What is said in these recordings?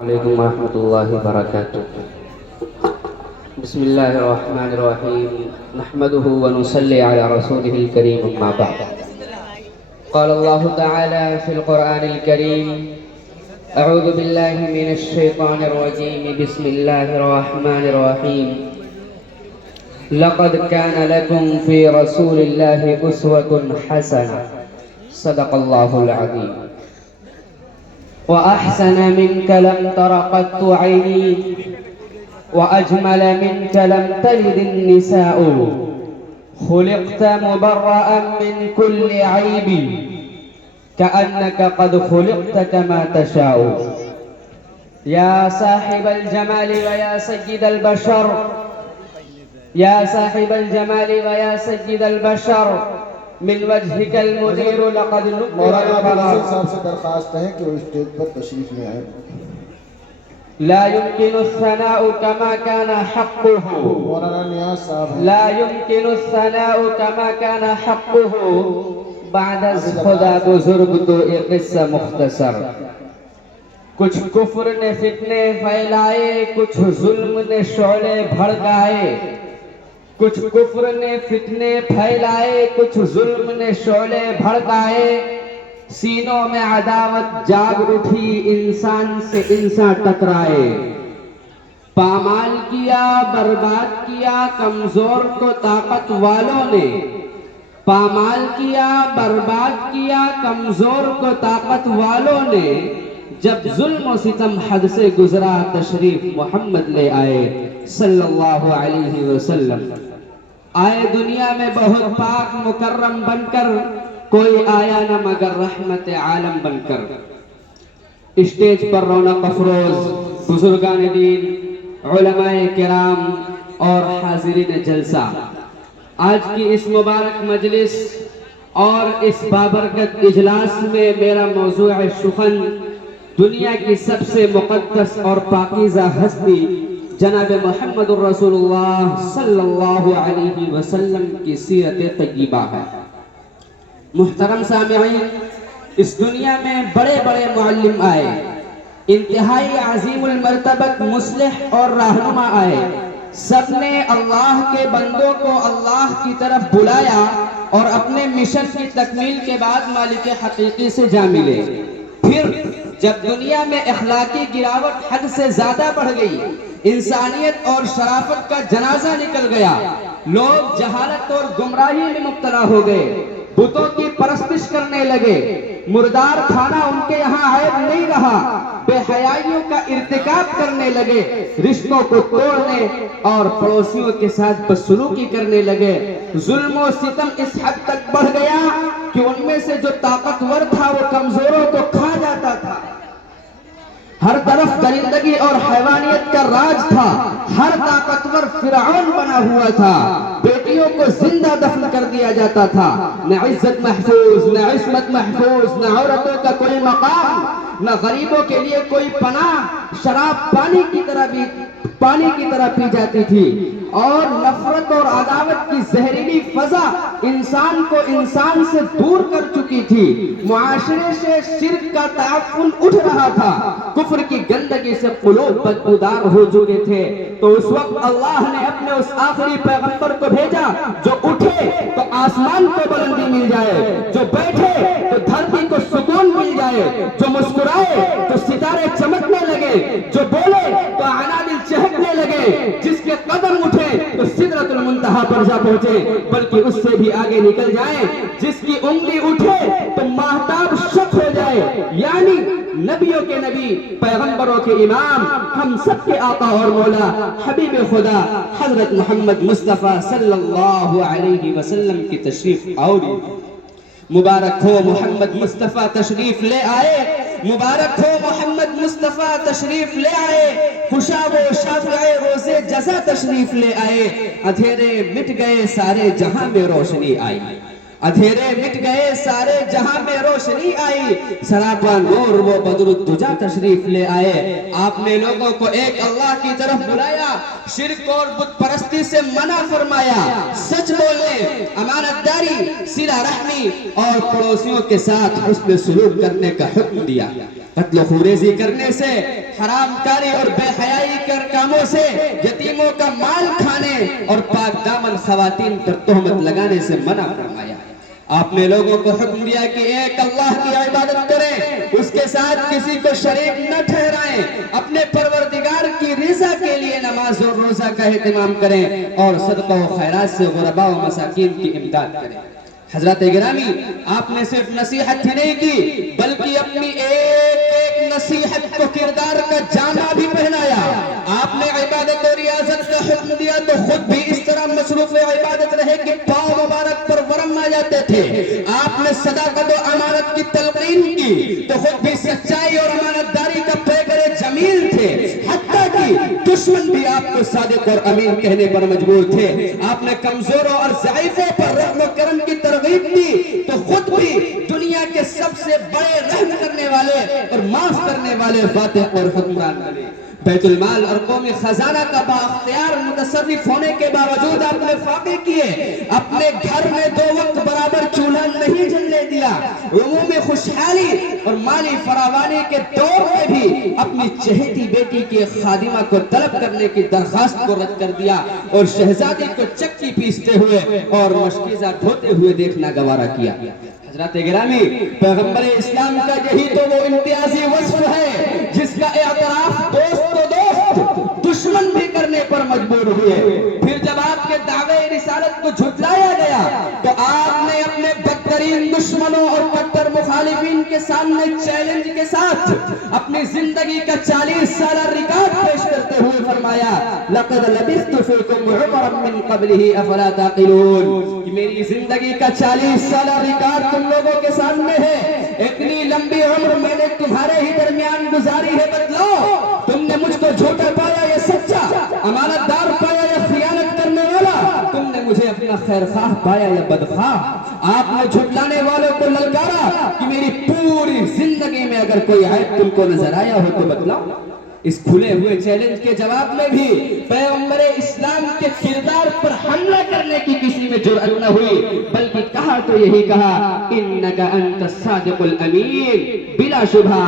عليكم ورحمة الله وبركاته. بسم الله الرحمن الرحيم. نحمده ونصلي على رسوله الكريم، أما بعد. قال الله تعالى في القرآن الكريم: أعوذ بالله من الشيطان الرجيم. بسم الله الرحمن الرحيم. لقد كان لكم في رسول الله أسوة حسنة. صدق الله العظيم. وأحسن منك لم تر قط عيني، وأجمل منك لم تلد النساء، خلقت مبرأ من كل عيب، كأنك قد خلقت كما تشاء. يا صاحب الجمال ويا سيد البشر، يا صاحب الجمال ويا سيد البشر، من وجهك المنير لقد نبر مولانا صاحب سے درخواست ہے کہ وہ اسٹیج پر تشریف لے آئیں. لا يمكن الثناء كما كان حقه. مولانا نیاز صاحب ہیں. لا يمكن الثناء كما كان حقه. بعد از خدا بزرگ تو ایک قصہ مختصر. کچھ کفر نے فتنے پھیلائے، کچھ ظلم نے شعلے بھڑکائے. کچھ کفر نے فتنے پھیلائے، کچھ ظلم نے شعلے بھڑکائے. سینوں میں عداوت جاگ اٹھی، انسان سے انسان ٹکرائے. پامال کیا، برباد کیا کمزور کو طاقت والوں نے. پامال کیا، برباد کیا کمزور کو طاقت والوں نے. جب ظلم و ستم حد سے گزرا، تشریف محمد لے آئے صلی اللہ علیہ وسلم. آئے دنیا میں بہت پاک مکرم بن کر، کوئی آیا نہ مگر رحمت عالم بن کر. اسٹیج پر رونق افروز بزرگان دین، علماء کرام اور حاضرین جلسہ، آج کی اس مبارک مجلس اور اس بابرکت اجلاس میں میرا موضوع سخن دنیا کی سب سے مقدس اور پاکیزہ ہستی جناب محمد الرسول اللہ صلی اللہ علیہ وسلم کی سیرت طیبہ ہے. محترم سامعین، اس دنیا میں بڑے بڑے معلم آئے، انتہائی عظیم المرتبت مصلح اور رہنما آئے. سب نے اللہ کے بندوں کو اللہ کی طرف بلایا اور اپنے مشن کی تکمیل کے بعد مالک حقیقی سے جا ملے. پھر جب دنیا میں اخلاقی گراوٹ حد سے زیادہ بڑھ گئی، انسانیت اور شرافت کا جنازہ نکل گیا، لوگ جہالت اور گمراہی میں مبتلا ہو گئے، بتوں کی پرستش کرنے لگے، مردار کھانا ان کے یہاں عیب نہیں رہا، بے حیائیوں کا ارتکاب کرنے لگے، رشتوں کو توڑنے اور پڑوسیوں کے ساتھ بدسلوکی کرنے لگے. ظلم و ستم اس حد تک بڑھ گیا کہ ان میں سے جو طاقتور تھا وہ کمزوروں کو کھا جاتا تھا. ہر طرف درندگی اور حیوانیت کا راج تھا. ہر طاقتور فرعون بنا ہوا تھا. بیٹیوں کو زندہ دفن کر دیا جاتا تھا. نہ عزت محفوظ، نہ عصمت محفوظ، نہ عورتوں کا کوئی مقام، نہ غریبوں کے لیے کوئی پناہ. شراب پانی کی طرح پی جاتی تھی، اور نفرت اور عداوت کی زہریلی فضا انسان کو انسان سے دور کر چکی تھی. معاشرے سے شرک کا تعفن اٹھ رہا تھا. کفر کی گندگی سے قلوب بدبودار ہو چکے تھے. تو اس وقت اللہ نے اپنے اس آخری پیغمبر کو بھیجا جو اٹھے تو آسمان کو بلندی مل جائے، جو بیٹھے تو دھرتی کو سکون مل جائے، جو مسکرائے تو ستارے چمکنے لگے، جو بولے تو عناصر چہکنے لگے، جس کے قدم اٹھے تو سدرۃ المنتہا پر جا پہنچے، بلکہ اس سے بھی آگے نکل جائیں. جس کی انگلی اٹھے تو ماہتاب شک ہو جائے. یعنی نبیوں کے نبی، پیغمبروں کے امام، ہم سب کے آقا اور مولا حبیب خدا حضرت محمد مصطفیٰ صلی اللہ علیہ وسلم کی تشریف آوری. مبارک ہو محمد مصطفیٰ تشریف لے آئے، مبارک ہو محمد مصطفیٰ تشریف لے آئے. خوشاب و شافع روزے جزا تشریف لے آئے. اندھیرے مٹ گئے، سارے جہاں میں روشنی آئی. اندھیرے مٹ گئے سارے جہاں میں روشنی آئی، سراپا نور وہ بدر الدجا تشریف لے آئے۔ آپ نے لوگوں کو ایک اللہ کی طرف بلایا، شرک اور بت پرستی سے منع فرمایا، سچ بولنے، امانت داری، صلہ رحمی اور پڑوسیوں کے ساتھ حسن سلوک کرنے کا حکم دیا۔ قتل و خوریزی کرنے سے، حرام کاری اور بے حیائی کے کاموں سے، یتیموں کا مال کھانے اور پاک دامن خواتین پر تہمت لگانے سے منع فرمایا۔ آپ نے لوگوں کو حکم دیا کہ ایک اللہ کی عبادت کریں، اس کے ساتھ کسی کو شریک نہ ٹھہرائیں، اپنے پروردگار کی رضا کے لیے نماز اور روزہ کا اہتمام کریں اور صدقہ و خیرات سے غرباء و مساکین کی امداد کریں۔ حضرات گرامی، آپ نے صرف نصیحت ہی نہیں کی بلکہ اپنی ایک نصیحت کو کردار کا جامہ بھی پہنایا۔ آپ نے عبادت اور ریاضت کا حکم دیا تو خود بھی اس طرح مصروف عبادت رہے کہ پاؤں مبارک پر ورم آ جاتے تھے۔ آپ نے صداقت و امانت کی تلقین کی تو خود بھی سچائی اور امانت داری کا پیکر جمیل تھے، حتیٰ کہ دشمن بھی آپ کو صادق اور امین کہنے پر مجبور تھے۔ آپ نے کمزوروں اور ضعیفوں پر رحم و کرم کی ترغیب دی تو خود بھی دنیا کے سب سے بڑے رحم کرنے والے اور معاف کرنے والے فاتح اور حکمران بنے۔ بیت المال اور قومی خزانہ کا بااختیار متصرف ہونے کے باوجود آپ نے فاقے کیے، اپنے گھر میں 2 وقت برابر چولہا نہیں جلنے دیا، عمومی خوشحالی اور مالی فراوانی کے دور میں بھی اپنی چہیتی بیٹی کی خادمہ کو طلب کرنے کی درخواست کو رد کر دیا اور شہزادی کو چکی پیستے ہوئے اور مشکیزہ دھوتے ہوئے دیکھنا گوارا کیا۔ حضرات گرامی، پیغمبر اسلام کا یہی تو وہ امتیازی وصف ہے جس کا اعتراف دوست دشمن بھی کرنے پر مجبور ہوئے۔ پھر جب آپ کے دعوے رسالت کو جھٹلایا گیا تو آپ نے اپنے بدترین دشمنوں اور کٹر مخالفین کے سامنے چیلنج کے ساتھ اپنی زندگی کا 40 سالہ ریکارڈ پیش کرتے ہوئے فرمایا، لَقَدْ لَبِثْتُ فِيكُمْ عُمَرًا مِّن قَبْلِهِ أَفَلَا تَعْقِلُونَ، کہ میری زندگی کا 40 سالہ ریکارڈ تم لوگوں کے سامنے ہے، اتنی لمبی عمر میں نے تمہارے ہی درمیان گزاری ہے، بتلاؤ تم نے مجھ کو جھوٹا پایا یا سچا، امانت دار پایا یا خیانت کرنے والا، تم نے مجھے اپنا خیر خواہ پایا یا بدخواہ۔ آپ نے جھٹلانے والوں کو للکارا کہ میری پوری زندگی میں اگر کوئی عیب تم کو نظر آیا ہو تو بتلاؤ۔ اس کھلے ہوئے چیلنج کے جواب میں بھی پیغمبر اسلام کے کردار پر حملہ کرنے کی کسی میں جرأت نہ ہوئی، بلکہ کہا تو یہی کہا، انک انت الصادق الامین، بلا شبہ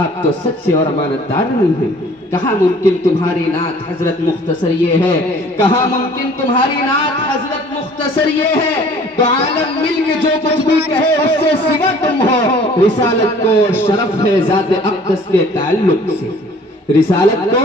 آپ تو سچے اور امانت دار نہیں ہیں۔ کہاں ممکن تمہاری نعت حضرت مختصر یہ ہے، کہاں ممکن تمہاری نعت حضرت مختصر یہ ہے، تو عالم مل کے جو کچھ بھی کہے اس سے سوا تم ہو۔ رسالت کو شرف ہے ذات اقدس کے تعلق سے، رسالت کو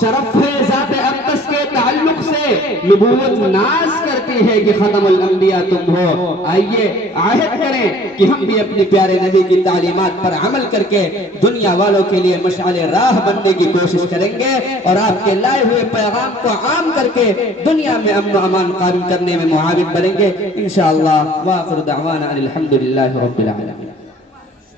شرف ہے ذات اقدس کے تعلق سے، نبوت ناز کرتی ہے کہ ختم الانبیاء تم ہو۔ آئیے عہد کریں کہ ہم بھی اپنے پیارے نبی کی تعلیمات پر عمل کر کے دنیا والوں کے لیے مشعل راہ بننے کی کوشش کریں گے اور آپ کے لائے ہوئے پیغام کو عام کر کے دنیا میں امن و امان قائم کرنے میں معاون بنیں گے انشاءاللہ۔ وآخر دعوانا الحمدللہ رب العالمین۔